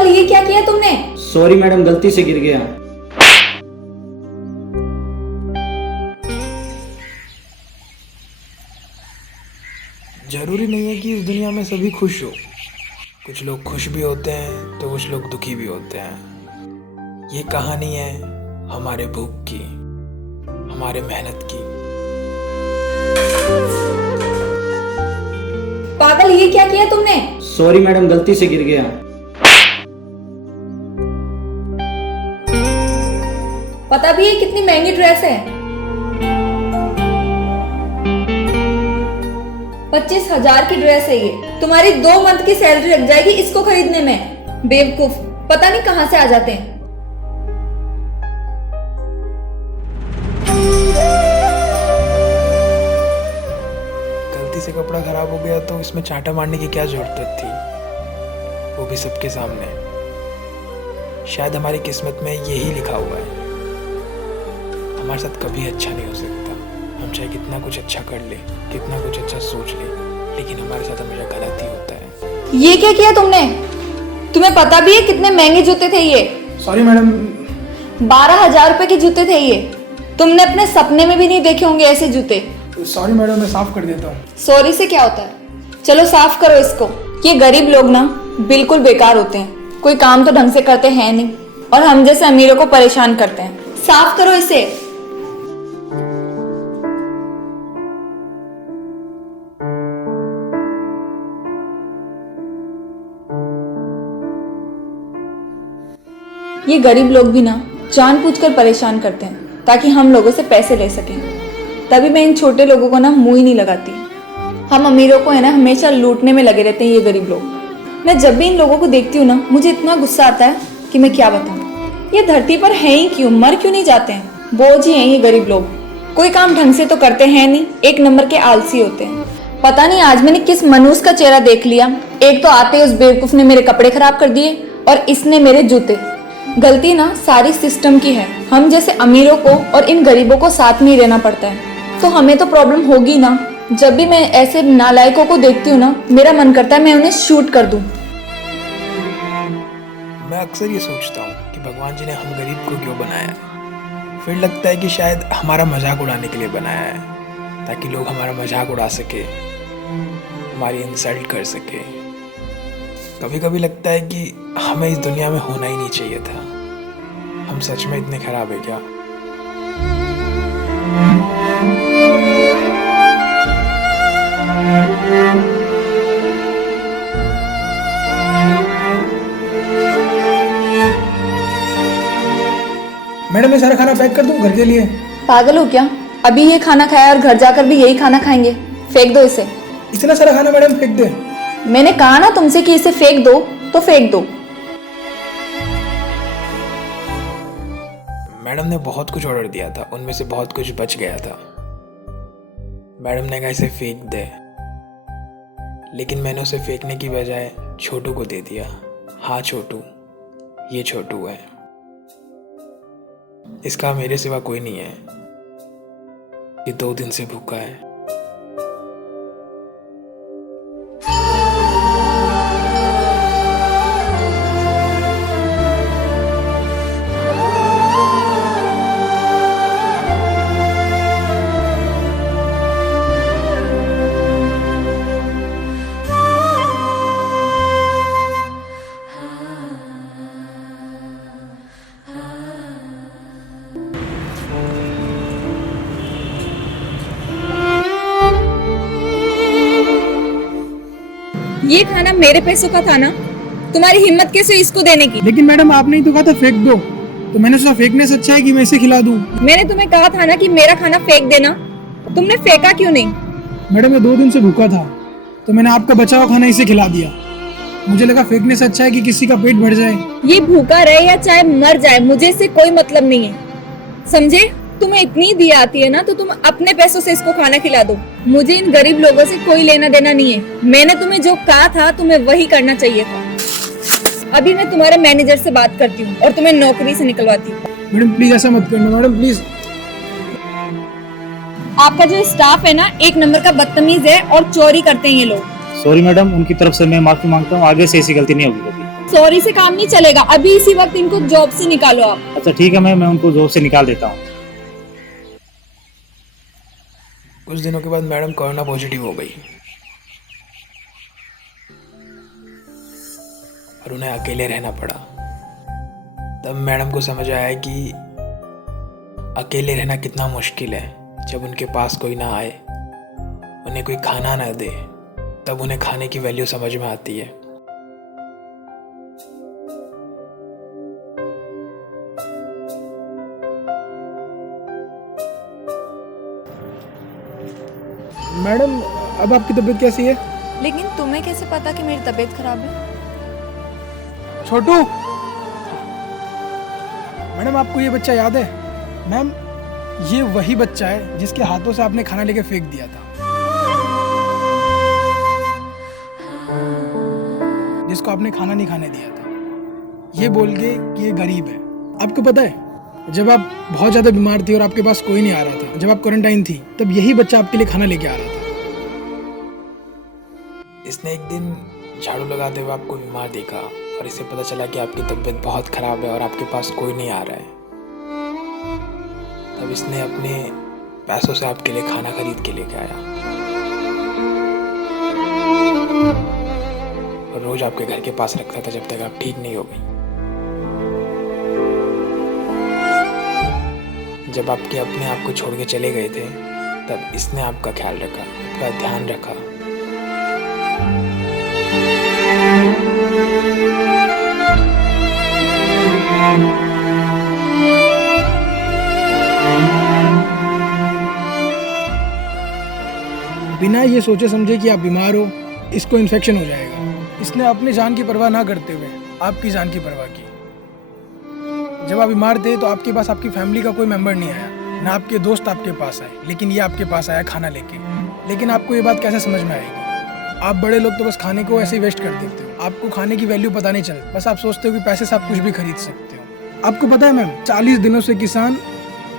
पागल, ये क्या किया तुमने? सॉरी मैडम, गलती से गिर गया। जरूरी नहीं है कि इस दुनिया में सभी खुश हो। कुछ लोग खुश भी होते हैं तो कुछ लोग दुखी भी होते हैं। ये कहानी है हमारे भूख की, हमारे मेहनत की। पागल, ये क्या किया तुमने? सॉरी मैडम, गलती से गिर गया। पता भी है कितनी महंगी ड्रेस है? 25,000 की ड्रेस है ये। तुम्हारी 2 मंथ की सैलरी लग जाएगी इसको खरीदने में। बेवकूफ, पता नहीं कहां से आ जाते हैं। गलती से कपड़ा खराब हो गया तो इसमें चांटा मारने की क्या जरूरत थी, वो भी सबके सामने। शायद हमारी किस्मत में यही लिखा हुआ है, हमारे साथ कभी अच्छा नहीं हो सकता। हम चाहे कितना कुछ अच्छा कर ले, कितना कुछ अच्छा सोच ले, लेकिन हमारे साथ हमेशा गलत ही होता है। ये क्या किया तुमने? तुम्हें पता भी है कितने महंगे जूते थे ये? Sorry madam. 12,000 रुपए के जूते थे ये। तुमने अपने सपने में भी नहीं देखे होंगे ऐसे जूते। सॉरी मैडम, मैं साफ कर देता हूँ। सॉरी से क्या होता है? चलो साफ करो इसको। ये गरीब लोग ना बिल्कुल बेकार होते हैं, कोई काम तो ढंग से करते हैं नहीं और हम जैसे अमीरों को परेशान करते हैं। साफ करो इसे। ये गरीब लोग भी ना जानबूझकर परेशान करते हैं ताकि हम लोगों से पैसे ले सकें। तभी मैं इन छोटे लोगों को ना मुंह ही नहीं लगाती। हम अमीरों को है ना हमेशा लूटने में लगे रहते हैं ये गरीब लोग। मैं जब भी इन लोगों को देखती हूँ ना मुझे इतना गुस्सा आता है कि मैं क्या बताऊँ। ये धरती पर है ही क्यों, मर क्यों नहीं जाते हैं? बोझ ही हैं ये गरीब लोग। कोई काम ढंग से तो करते हैं नहीं, एक नंबर के आलसी होते हैं। पता नहीं आज मैंने किस मनूस का चेहरा देख लिया। एक तो आते ही उस बेवकूफ ने मेरे कपड़े खराब कर दिए और इसने मेरे जूते। गलती ना सारी सिस्टम की है। हम जैसे अमीरों को और इन गरीबों को साथ में ही रहना पड़ता है, तो हमें तो प्रॉब्लम होगी ना। जब भी मैं ऐसे नालायकों को देखती हूँ ना मेरा मन करता है मैं उन्हें शूट कर दूं। मैं अक्सर ये सोचता हूँ कि भगवान जी ने हम गरीब को क्यों बनाया है। फिर लगता है कि शायद हमारा मजाक उड़ाने के लिए बनाया है, ताकि लोग हमारा मजाक उड़ा सके, हमारी इंसल्ट कर सके। कभी कभी लगता है कि हमें इस दुनिया में होना ही नहीं चाहिए था। हम सच में इतने खराब है क्या? मैडम, मैं सारा खाना पैक कर दूं घर के लिए? पागल हो क्या? अभी ये खाना खाया और घर जाकर भी यही खाना खाएंगे? फेंक दो इसे। इतना सारा खाना मैडम फेंक दे? मैंने कहा ना तुमसे कि इसे फेंक दो तो फेंक दो। मैडम ने बहुत कुछ ऑर्डर दिया था, उनमें से बहुत कुछ बच गया था। मैडम ने कहा इसे फेंक दे, लेकिन मैंने उसे फेंकने की बजाय छोटू को दे दिया। हाँ छोटू, ये छोटू है। इसका मेरे सिवा कोई नहीं है। ये 2 दिन से भूखा है। ये खाना मेरे पैसों का था ना, तुम्हारी हिम्मत कैसे इसको देने की? लेकिन मैडम आपने ही तो कहा था फेंक दो, तो मैंने सोचा फेंकने से अच्छा है कि मैं इसे खिला दूं। मैंने तुम्हें कहा था ना कि मेरा खाना फेंक देना, तुमने फेंका क्यों नहीं? मैडम मैं 2 दिन से भूखा था तो मैंने आपका बचा हुआ खाना इसे खिला दिया। मुझे लगा फेंकने से अच्छा है कि किसी का पेट भर जाए। ये भूखा रहे या चाहे मर जाए मुझे इससे कोई मतलब नहीं है, समझे? तुम्हें इतनी दी आती है ना तो तुम अपने पैसों से इसको खाना खिला दो। मुझे इन गरीब लोगों से कोई लेना देना नहीं है। मैंने तुम्हें जो कहा था तुम्हें वही करना चाहिए था। अभी मैं तुम्हारे मैनेजर से बात करती हूँ और तुम्हें नौकरी से निकलवाती हूँ। मैडम प्लीज ऐसा मत करना मैडम, प्लीज। आपका जो स्टाफ है ना 1 नंबर का बदतमीज है और चोरी करते हैं ये लोग। सॉरी मैडम, उनकी तरफ से मैं माफी मांगता हूँ। आगे से ऐसी गलती नहीं होगी कभी। सॉरी से काम नहीं चलेगा, अभी इसी वक्त इनको जॉब से निकालो आप। अच्छा ठीक है, मैं उनको जॉब से निकाल देता हूँ। कुछ दिनों के बाद मैडम कोरोना पॉजिटिव हो गई और उन्हें अकेले रहना पड़ा। तब मैडम को समझ आया कि अकेले रहना कितना मुश्किल है। जब उनके पास कोई ना आए, उन्हें कोई खाना ना दे, तब उन्हें खाने की वैल्यू समझ में आती है। मैडम अब आपकी तबीयत कैसी है? लेकिन तुम्हें कैसे पता कि मेरी तबीयत खराब है? छोटू, मैडम आपको ये बच्चा याद है? मैम ये वही बच्चा है जिसके हाथों से आपने खाना लेके फेंक दिया था, जिसको आपने खाना नहीं खाने दिया था, ये बोल के कि ये गरीब है। आपको पता है जब आप बहुत ज्यादा बीमार थी और आपके पास कोई नहीं आ रहा था, जब आप क्वारंटाइन थी, तब यही बच्चा आपके लिए खाना लेके आ रहा था। इसने एक दिन झाड़ू लगाते हुए आपको बीमार देखा और इसे पता चला कि आपकी तबीयत बहुत ख़राब है और आपके पास कोई नहीं आ रहा है। तब इसने अपने पैसों से आपके लिए खाना खरीद के लेके आया और रोज़ आपके घर के पास रखता था जब तक आप ठीक नहीं हो गई। जब आपके अपने आप को छोड़ के चले गए थे, तब इसने आपका ख्याल रखा, आपका ध्यान रखा। बिना ये सोचे समझे कि आप बीमार हो, इसको इन्फेक्शन हो जाएगा। इसने अपनी जान की परवाह ना करते हुए आपकी जान की परवाह की। जब आप बीमार थे तो आपके पास आपकी फैमिली का कोई मेंबर नहीं आया, ना आपके दोस्त आपके पास आए, लेकिन ये आपके पास आया खाना लेके। लेकिन आपको ये बात कैसे समझ में आएगी? आप बड़े लोग तो बस खाने को ऐसे ही वेस्ट कर देते हो। आपको खाने की वैल्यू पता नहीं चलती, बस आप सोचते हो कि पैसे से आप कुछ भी खरीद सकते हो। आपको पता है मैम, 40 दिनों से किसान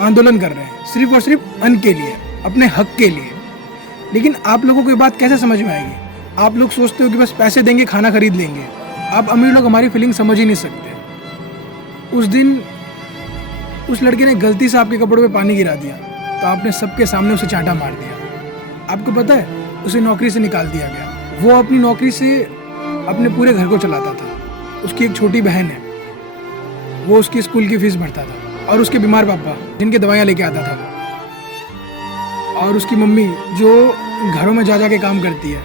आंदोलन कर रहे हैं, सिर्फ और सिर्फ अन्न के लिए, अपने हक के लिए। लेकिन आप लोगों को ये बात कैसे समझ में आएगी? आप लोग सोचते हो कि बस पैसे देंगे खाना खरीद लेंगे। आप अमीर लोग हमारी फीलिंग समझ ही नहीं सकते। उस दिन उस लड़के ने गलती से आपके कपड़ों पे पानी गिरा दिया तो आपने सबके सामने उसे चांटा मार दिया। आपको पता है उसे नौकरी से निकाल दिया गया। वो अपनी नौकरी से अपने पूरे घर को चलाता था। उसकी एक छोटी बहन है, वो उसकी स्कूल की फीस भरता था, और उसके बीमार पापा जिनके दवाइयाँ लेके आता था, और उसकी मम्मी जो घरों में जा के काम करती है।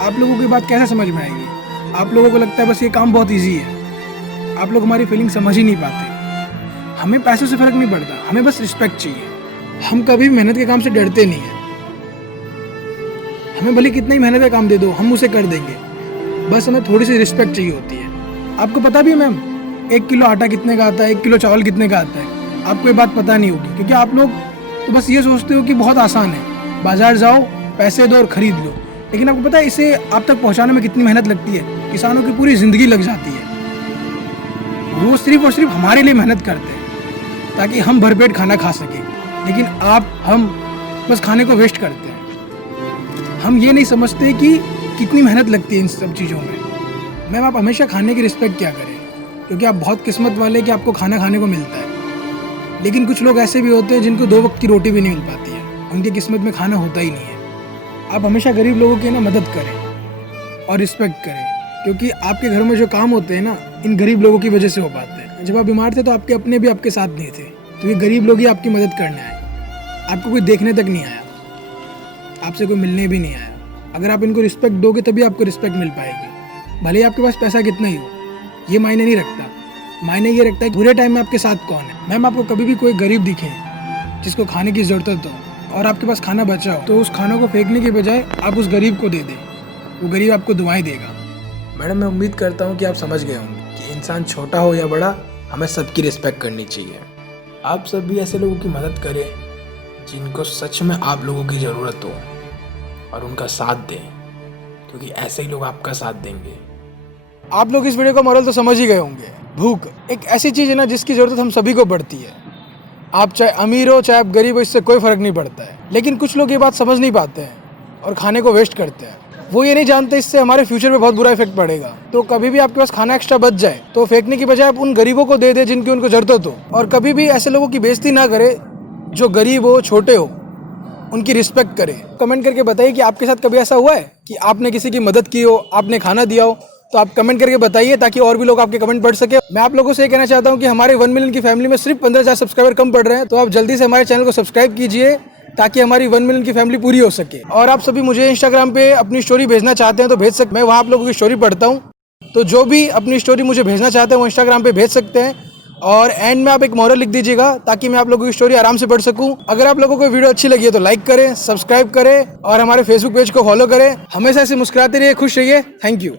आप लोगों की बात कैसे समझ में आएगी? आप लोगों को लगता है बस ये काम बहुत ईजी है। आप लोग हमारी फीलिंग समझ ही नहीं पाते। हमें पैसों से फर्क नहीं पड़ता, हमें बस रिस्पेक्ट चाहिए। हम कभी मेहनत के काम से डरते नहीं हैं। हमें भले कितना ही मेहनत का काम दे दो, हम उसे कर देंगे। बस हमें थोड़ी सी रिस्पेक्ट चाहिए होती है। आपको पता भी है मैम, 1 किलो आटा कितने का आता है, 1 किलो चावल कितने का आता है? आपको ये बात पता नहीं होगी, क्योंकि आप लोग तो बस ये सोचते हो कि बहुत आसान है, बाजार जाओ, पैसे दो और खरीद लो। लेकिन आपको पता है इसे आप तक पहुंचाने में कितनी मेहनत लगती है? किसानों की पूरी ज़िंदगी लग जाती है। वो सिर्फ और सिर्फ हमारे लिए मेहनत करते हैं ताकि हम भरपेट खाना खा सकें। लेकिन हम बस खाने को वेस्ट करते हैं। हम ये नहीं समझते कि कितनी मेहनत लगती है इन सब चीज़ों में। मैम आप हमेशा खाने की रिस्पेक्ट क्या करें, क्योंकि आप बहुत किस्मत वाले कि आपको खाना खाने को मिलता है। लेकिन कुछ लोग ऐसे भी होते हैं जिनको 2 वक्त की रोटी भी नहीं मिल पाती है, उनकी किस्मत में खाना होता ही नहीं है। आप हमेशा गरीब लोगों की ना मदद करें और रिस्पेक्ट करें, क्योंकि आपके घर में जो काम होते हैं ना, इन गरीब लोगों की वजह से हो पाते हैं। जब आप बीमार थे तो आपके अपने भी आपके साथ नहीं थे, तो ये गरीब लोग ही आपकी मदद करने आए। आपको कोई देखने तक नहीं आया, आपसे कोई मिलने भी नहीं आया। अगर आप इनको रिस्पेक्ट दोगे तभी आपको रिस्पेक्ट मिल पाएगी। भले ही आपके पास पैसा कितना ही हो, ये मायने नहीं रखता। मायने ये रखता है बुरे टाइम में आपके साथ कौन है। मैम आपको कभी भी कोई गरीब दिखे जिसको खाने की ज़रूरत हो और आपके पास खाना बचा हो, तो उस खाना को फेंकने के बजाय आप उस गरीब को दे दें। वो गरीब आपको दुआएं देगा। मैडम मैं उम्मीद करता हूँ कि आप समझ गए होंगे कि इंसान छोटा हो या बड़ा, हमें सबकी रिस्पेक्ट करनी चाहिए। आप सब भी ऐसे लोगों की मदद करें जिनको सच में आप लोगों की ज़रूरत हो, और उनका साथ दें, क्योंकि ऐसे ही लोग आपका साथ देंगे। आप लोग इस वीडियो का मोरल तो समझ ही गए होंगे। भूख एक ऐसी चीज़ है ना जिसकी ज़रूरत हम सभी को पड़ती है। आप चाहे अमीर हो चाहे आप गरीब हो, इससे कोई फ़र्क नहीं पड़ता है। लेकिन कुछ लोग ये बात समझ नहीं पाते हैं और खाने को वेस्ट करते हैं। वो ये नहीं जानते इससे हमारे फ्यूचर पे बहुत बुरा इफेक्ट पड़ेगा। तो कभी भी आपके पास खाना एक्स्ट्रा बच जाए तो फेंकने की बजाय आप उन गरीबों को दे दे जिनकी उनको जरूरत हो। और कभी भी ऐसे लोगों की बेइज्जती ना करे जो गरीब हो, छोटे हो, उनकी रिस्पेक्ट करे। कमेंट करके बताइए कि आपके साथ कभी ऐसा हुआ है कि आपने किसी की मदद की हो, आपने खाना दिया हो। तो आप कमेंट करके बताइए ताकि और भी लोग आपके कमेंट पढ़ सके। मैं आप लोगों से ये कहना चाहता हूँ कि हमारे 1 मिलियन की फैमिली में सिर्फ 15,000 सब्सक्राइबर कम पड़ रहे हैं। तो आप जल्दी से हमारे चैनल को सब्सक्राइब कीजिए ताकि हमारी 1 मिलियन की फैमिली पूरी हो सके। और आप सभी मुझे इंस्टाग्राम पे अपनी स्टोरी भेजना चाहते हैं तो भेज सकते, मैं वहाँ आप लोगों की स्टोरी पढ़ता हूँ। तो जो भी अपनी स्टोरी मुझे भेजना चाहते हैं वो इंस्टाग्राम पे भेज सकते हैं। और एंड में आप एक मोरल लिख दीजिएगा ताकि मैं आप लोगों की स्टोरी आराम से पढ़ सकूं। अगर आप लोगों को वीडियो अच्छी लगी है तो लाइक करें, सब्सक्राइब करें और हमारे फेसबुक पेज को फॉलो करें। हमेशा ऐसे मुस्कुराते रहिए, खुश रहिए। Thank you.